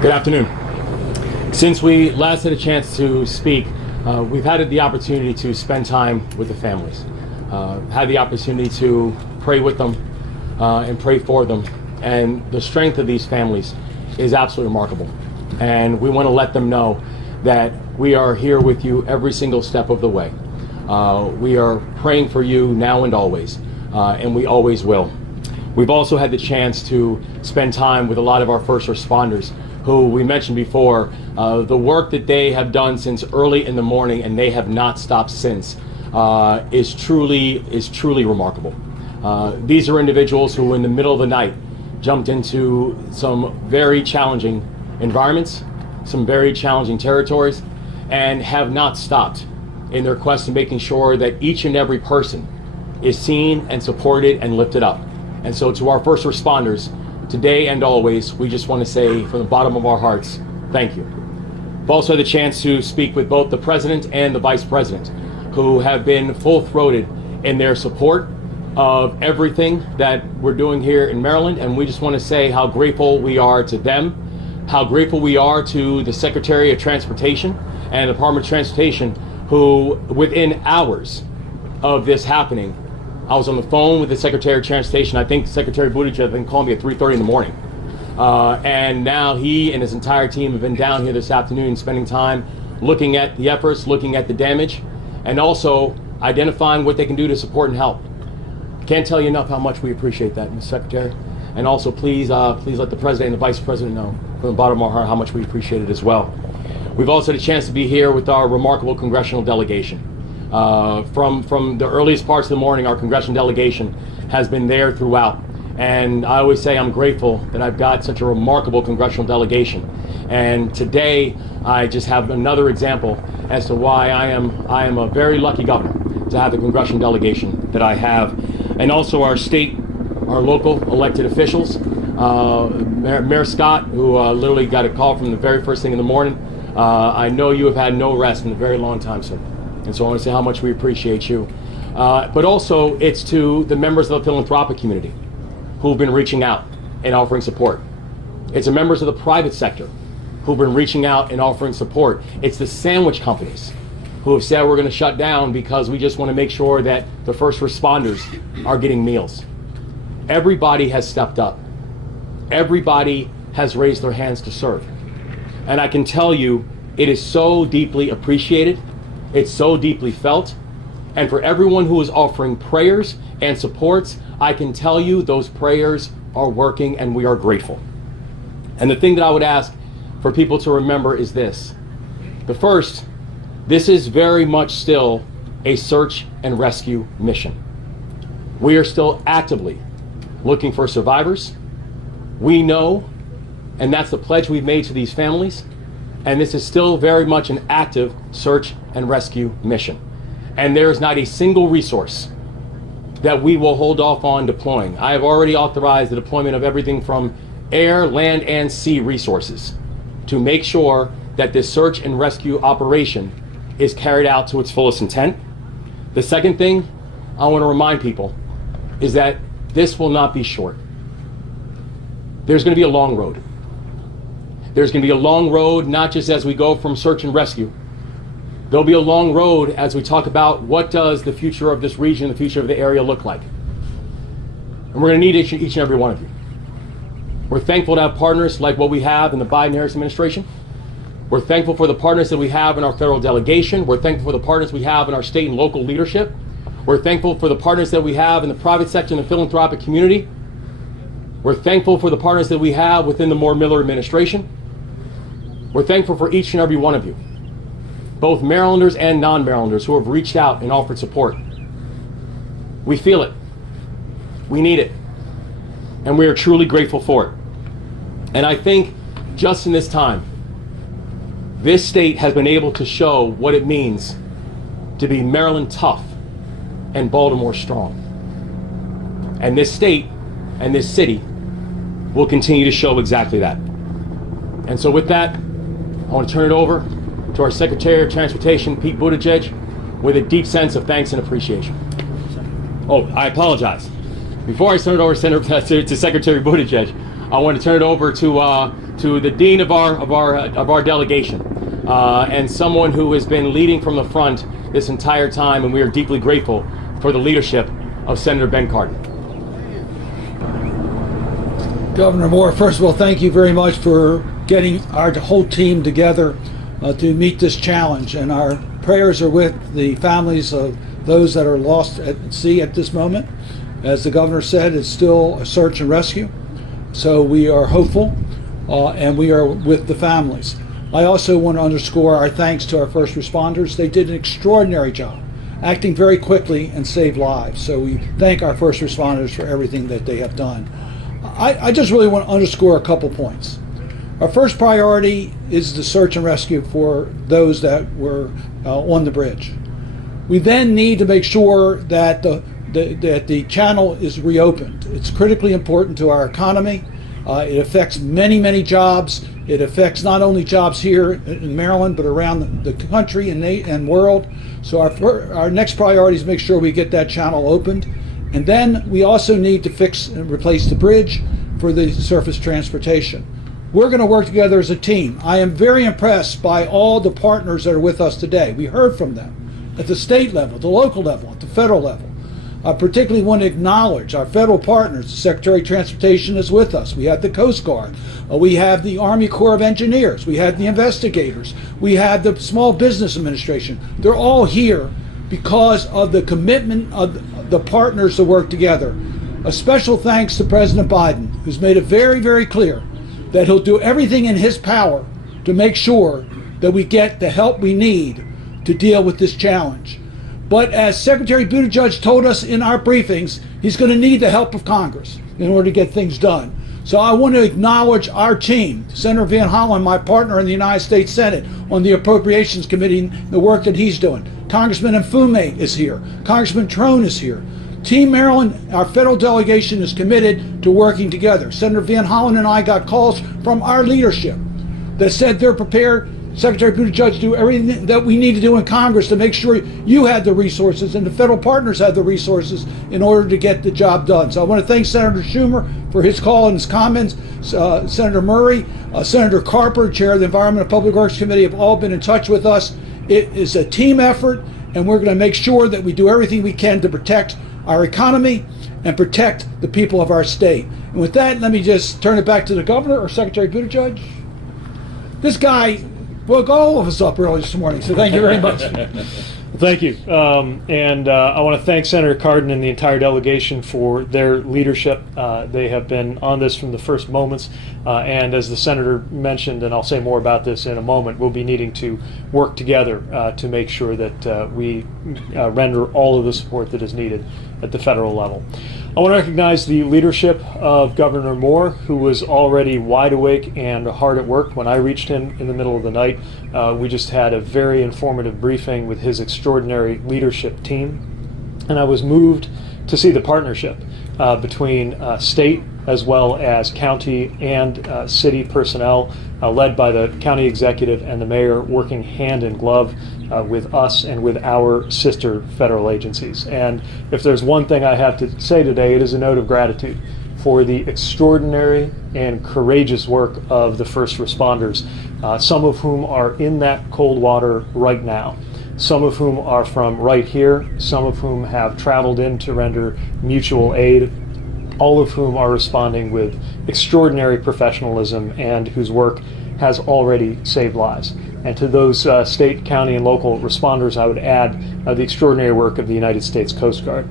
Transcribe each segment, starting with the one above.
Good afternoon. Since we last had a chance to speak, we've had the opportunity to spend time with the families, had the opportunity to pray with them and pray for them. And the strength of these families is absolutely remarkable. And we want to let them know that we are here with you every single step of the way. We are praying for you now and always, and we always will. We've also had the chance to spend time with a lot of our first responders who we mentioned before, the work that they have done since early in the morning, and they have not stopped since, is truly remarkable. These are individuals who in the middle of the night jumped into some very challenging environments, some very challenging territories, and have not stopped in their quest to making sure that each and every person is seen and supported and lifted up. And so to our first responders, today and always, we just want to say from the bottom of our hearts, thank you. We've also had the chance to speak with both the President and the Vice President, who have been full-throated in their support of everything that we're doing here in Maryland, and we just want to say how grateful we are to them, how grateful we are to the Secretary of Transportation and the Department of Transportation, who within hours of this happening, I was on the phone with the Secretary of Transportation. I think Secretary Buttigieg had been calling me at 3:30 in the morning. And now he and his entire team have been down here this afternoon spending time looking at the efforts, looking at the damage, and also identifying what they can do to support and help. Can't tell you enough how much we appreciate that, Mr. Secretary. And also please let the President and the Vice President know from the bottom of our heart how much we appreciate it as well. We've also had a chance to be here with our remarkable congressional delegation. From the earliest parts of the morning, our congressional delegation has been there throughout. And I always say I'm grateful that I've got such a remarkable congressional delegation. And today, I just have another example as to why I am a very lucky governor to have the congressional delegation that I have. And also our state, our local elected officials, Mayor Scott, who literally got a call from the very first thing in the morning. I know you have had no rest in a very long time, sir. And so I want to say how much we appreciate you. But also, it's to the members of the philanthropic community who've been reaching out and offering support. It's the members of the private sector who've been reaching out and offering support. It's the sandwich companies who have said we're going to shut down because we just want to make sure that the first responders are getting meals. Everybody has stepped up. Everybody has raised their hands to serve. And I can tell you, it is so deeply appreciated. It's so deeply felt. And for everyone who is offering prayers and supports, I can tell you those prayers are working and we are grateful. And the thing that I would ask for people to remember is this. The first, this is very much still a search and rescue mission. We are still actively looking for survivors. We know, and that's the pledge we've made to these families, and this is still very much an active search and rescue mission. And there is not a single resource that we will hold off on deploying. I have already authorized the deployment of everything from air, land, and sea resources to make sure that this search and rescue operation is carried out to its fullest intent. The second thing I want to remind people is that this will not be short. There's going to be a long road. There's going to be a long road, not just as we go from search and rescue. There'll be a long road as we talk about what does the future of this region, the future of the area look like. And we're going to need each and every one of you. We're thankful to have partners like what we have in the Biden-Harris administration. We're thankful for the partners that we have in our federal delegation. We're thankful for the partners we have in our state and local leadership. We're thankful for the partners that we have in the private sector and the philanthropic community. We're thankful for the partners that we have within the Moore Miller administration. We're thankful for each and every one of you, both Marylanders and non-Marylanders who have reached out and offered support. We feel it. We need it. And we are truly grateful for it. And I think just in this time, this state has been able to show what it means to be Maryland tough and Baltimore strong. And this state and this city will continue to show exactly that. And so with that, I want to turn it over to our Secretary of Transportation, Pete Buttigieg, with a deep sense of thanks and appreciation. Oh, I apologize. Before I turn it over to Secretary Buttigieg, I want to turn it over to the dean of our delegation, and someone who has been leading from the front this entire time, and we are deeply grateful for the leadership of Senator Ben Cardin. Governor Moore, first of all, thank you very much for getting our whole team together to meet this challenge, and our prayers are with the families of those that are lost at sea at this moment. As the governor said, it's still a search and rescue, so we are hopeful and we are with the families. I also want to underscore our thanks to our first responders. They did an extraordinary job, acting very quickly and saved lives. So we thank our first responders for everything that they have done. I just really want to underscore a couple points. Our first priority is the search and rescue for those that were on the bridge. We then need to make sure that the channel is reopened. It's critically important to our economy. It affects many, many jobs. It affects not only jobs here in Maryland, but around the country and world. So our next priority is to make sure we get that channel opened. And then we also need to fix and replace the bridge for the surface transportation. We're going to work together as a team. I am very impressed by all the partners that are with us today. We heard from them at the state level, the local level, at the federal level. I particularly want to acknowledge our federal partners. The Secretary of Transportation is with us. We have the Coast Guard. We have the Army Corps of Engineers. We have the investigators. We have the Small Business Administration. They're all here because of the commitment of the partners to work together. A special thanks to President Biden, who's made it very, very clear that he'll do everything in his power to make sure that we get the help we need to deal with this challenge. But as Secretary Buttigieg told us in our briefings, he's going to need the help of Congress in order to get things done. So I want to acknowledge our team, Senator Van Hollen, my partner in the United States Senate on the Appropriations Committee, the work that he's doing. Congressman Mfume is here. Congressman Trone is here. Team Maryland, our federal delegation, is committed to working together. Senator Van Hollen and I got calls from our leadership that said they're prepared, Secretary Buttigieg, to do everything that we need to do in Congress to make sure you had the resources and the federal partners had the resources in order to get the job done. So I want to thank Senator Schumer for his call and his comments. Senator Murray, Senator Carper, Chair of the Environment and Public Works Committee, have all been in touch with us. It is a team effort, and we're going to make sure that we do everything we can to protect our economy and protect the people of our state. And with that, let me just turn it back to the governor or Secretary Buttigieg. This guy woke all of us up early this morning, so thank you very much. Thank you. I want to thank Senator Cardin and the entire delegation for their leadership. They have been on this from the first moments. And as the Senator mentioned, and I'll say more about this in a moment, we'll be needing to work together to make sure that we render all of the support that is needed at the federal level. I want to recognize the leadership of Governor Moore, who was already wide awake and hard at work when I reached him in the middle of the night. We just had a very informative briefing with his extraordinary leadership team, and I was moved to see the partnership between state as well as county and city personnel, led by the county executive and the mayor, working hand in glove with us and with our sister federal agencies. And if there's one thing I have to say today, it is a note of gratitude for the extraordinary and courageous work of the first responders, some of whom are in that cold water right now, some of whom are from right here, some of whom have traveled in to render mutual aid, all of whom are responding with extraordinary professionalism and whose work has already saved lives. And to those state, county, and local responders, I would add the extraordinary work of the United States Coast Guard.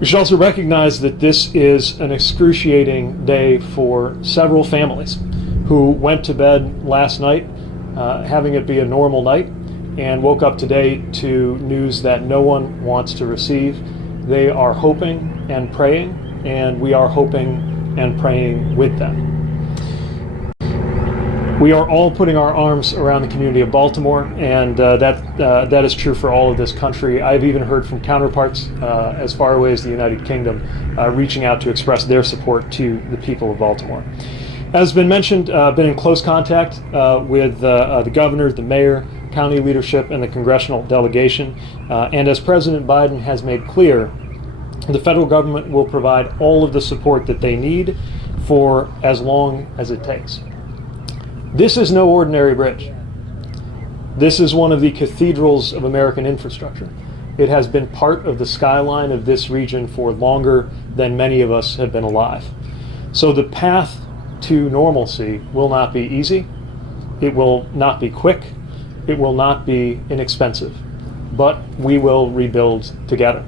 We should also recognize that this is an excruciating day for several families who went to bed last night having it be a normal night and woke up today to news that no one wants to receive. They are hoping and praying, and we are hoping and praying with them. We are all putting our arms around the community of Baltimore, and that is true for all of this country. I've even heard from counterparts as far away as the United Kingdom reaching out to express their support to the people of Baltimore. As has been mentioned, been in close contact with the governor, the mayor, county leadership, and the congressional delegation. And as President Biden has made clear, the federal government will provide all of the support that they need for as long as it takes. This is no ordinary bridge. This is one of the cathedrals of American infrastructure. It has been part of the skyline of this region for longer than many of us have been alive. So the path to normalcy will not be easy. It will not be quick. It will not be inexpensive. But we will rebuild together.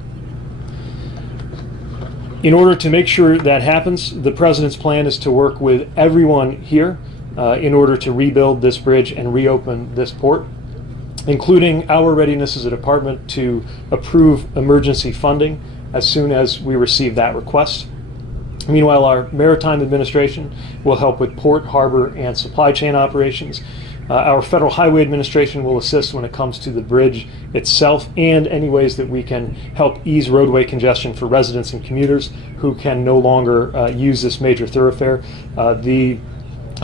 In order to make sure that happens, the President's plan is to work with everyone here in order to rebuild this bridge and reopen this port, including our readiness as a department to approve emergency funding as soon as we receive that request. Meanwhile, our Maritime Administration will help with port, harbor, and supply chain operations. Our Federal Highway Administration will assist when it comes to the bridge itself and any ways that we can help ease roadway congestion for residents and commuters who can no longer use this major thoroughfare. The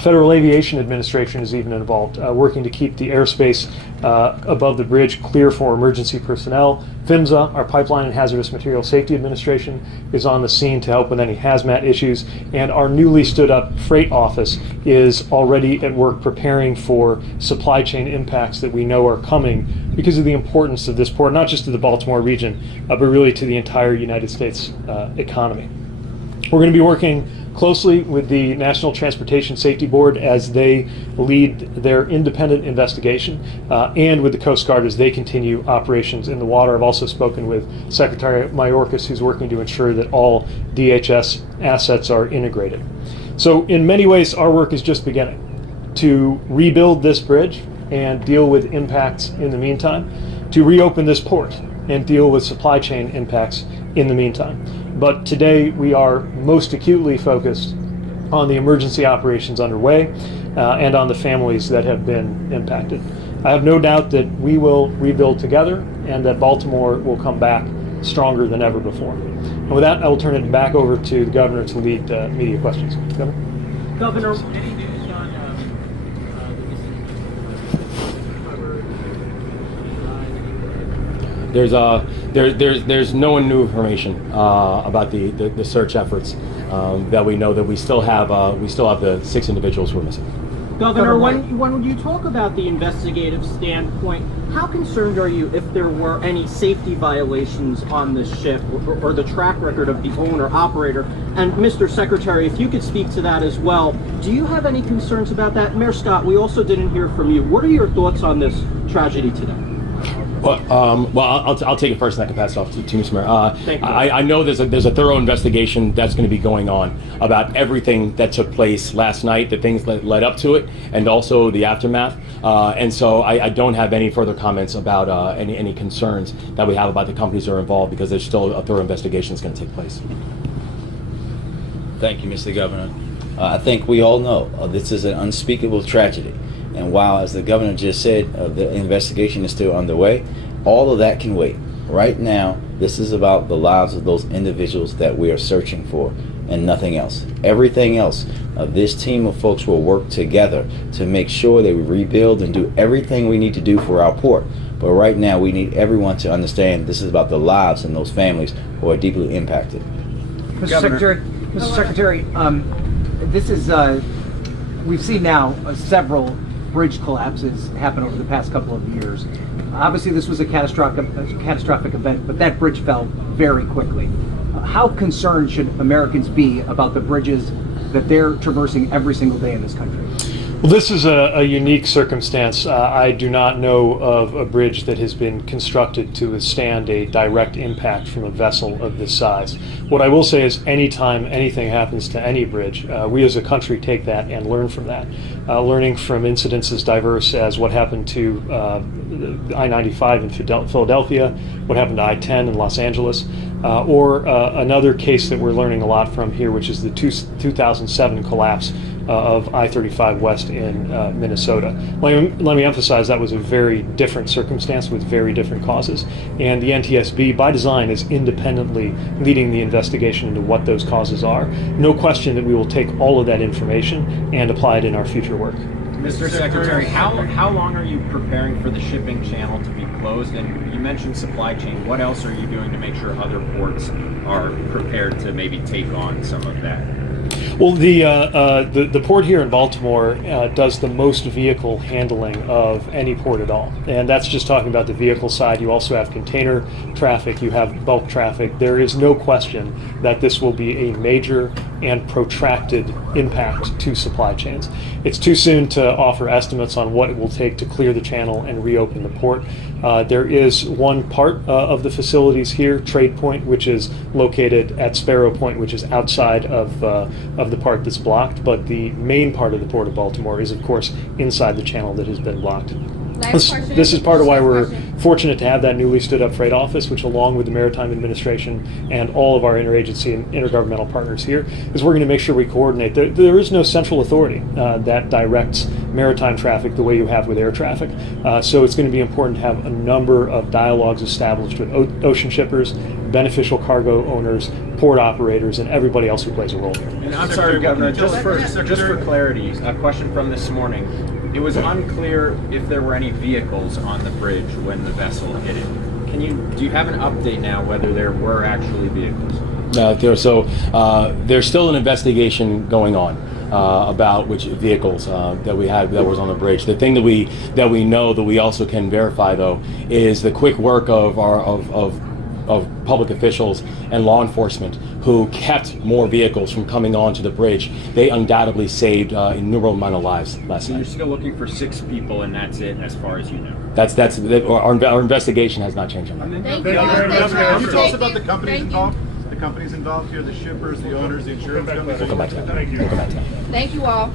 Federal Aviation Administration is even involved, working to keep the airspace above the bridge clear for emergency personnel. PHMSA, our Pipeline and Hazardous Material Safety Administration, is on the scene to help with any hazmat issues. And our newly stood up Freight Office is already at work preparing for supply chain impacts that we know are coming because of the importance of this port, not just to the Baltimore region, but really to the entire United States economy. We're going to be working closely with the National Transportation Safety Board as they lead their independent investigation, and with the Coast Guard as they continue operations in the water. I've also spoken with Secretary Mayorkas, who's working to ensure that all DHS assets are integrated. So in many ways, our work is just beginning to rebuild this bridge and deal with impacts in the meantime, to reopen this port and deal with supply chain impacts in the meantime. But today we are most acutely focused on the emergency operations underway and on the families that have been impacted. I have no doubt that we will rebuild together and that Baltimore will come back stronger than ever before. And with that, I will turn it back over to the Governor to lead media questions. Governor, any news on There's no new information about the search efforts that we know that we still have the 6 individuals who are missing. Governor, when you talk about the investigative standpoint, how concerned are you if there were any safety violations on this ship or the track record of the owner operator? And Mr. Secretary, if you could speak to that as well, do you have any concerns about that? Mayor Scott, we also didn't hear from you. What are your thoughts on this tragedy today? Well, I'll take it first, and I can pass it off to Mr. Mayor. Thank you. I know there's a thorough investigation that's going to be going on about everything that took place last night, the things that led up to it, and also the aftermath. And so I don't have any further comments about any concerns that we have about the companies that are involved, because there's still a thorough investigation that's going to take place. Thank you, Mr. Governor. I think we all know this is an unspeakable tragedy. And while, as the governor just said, the investigation is still underway, all of that can wait. Right now, this is about the lives of those individuals that we are searching for and nothing else. Everything else, this team of folks will work together to make sure that we rebuild and do everything we need to do for our port. But right now, we need everyone to understand this is about the lives and those families who are deeply impacted. Mr. Secretary, this is, we've seen now several bridge collapses happen over the past couple of years. Obviously, this was a catastrophic event, but that bridge fell very quickly. How concerned should Americans be about the bridges that they're traversing every single day in this country? Well, this is a unique circumstance. I do not know of a bridge that has been constructed to withstand a direct impact from a vessel of this size. What I will say is anytime anything happens to any bridge, we as a country take that and learn from that. Learning from incidents as diverse as what happened to I-95 in Philadelphia, what happened to I-10 in Los Angeles, or another case that we're learning a lot from here, which is the 2007 collapse of I-35 West in Minnesota. Let me emphasize that was a very different circumstance with very different causes, and the NTSB by design is independently leading the investigation into what those causes are. No question that we will take all of that information and apply it in our future work. Mr. Secretary, how long are you preparing for the shipping channel to be closed? And you mentioned supply chain. What else are you doing to make sure other ports are prepared to maybe take on some of that? Well, the port here in Baltimore does the most vehicle handling of any port at all, and that's just talking about the vehicle side. You also have container traffic, you have bulk traffic. There is no question that this will be a major and protracted impact to supply chains. It's too soon to offer estimates on what it will take to clear the channel and reopen the port. There is one part of the facilities here, Trade Point, which is located at Sparrow Point, which is outside of the part that's blocked. But the main part of the Port of Baltimore is, of course, inside the channel that has been blocked. This is part of why we're fortunate to have that newly stood up freight office, which along with the Maritime Administration and all of our interagency and intergovernmental partners here, is we're going to make sure we coordinate. There is no central authority that directs maritime traffic the way you have with air traffic. So it's going to be important to have a number of dialogues established with ocean shippers, beneficial cargo owners, port operators, and everybody else who plays a role here. And I'm sorry, Governor, just for clarity, a question from this morning. It was unclear if there were any vehicles on the bridge when the vessel hit it. Do you have an update now whether there were actually vehicles? There's still an investigation going on about which vehicles that we had that was on the bridge. The thing that we know that we also can verify though is the quick work of public officials and law enforcement who kept more vehicles from coming onto the bridge. They undoubtedly saved innumerable amount of lives last So night. you're still looking for 6 people, and that's it, as far as you know. Our investigation has not changed on that. Thank you very much. Can you tell us about the companies involved? The companies involved here, the shippers, the owners, the insurance companies. We'll come back to that. Thank you. We'll come back to that. Thank you all.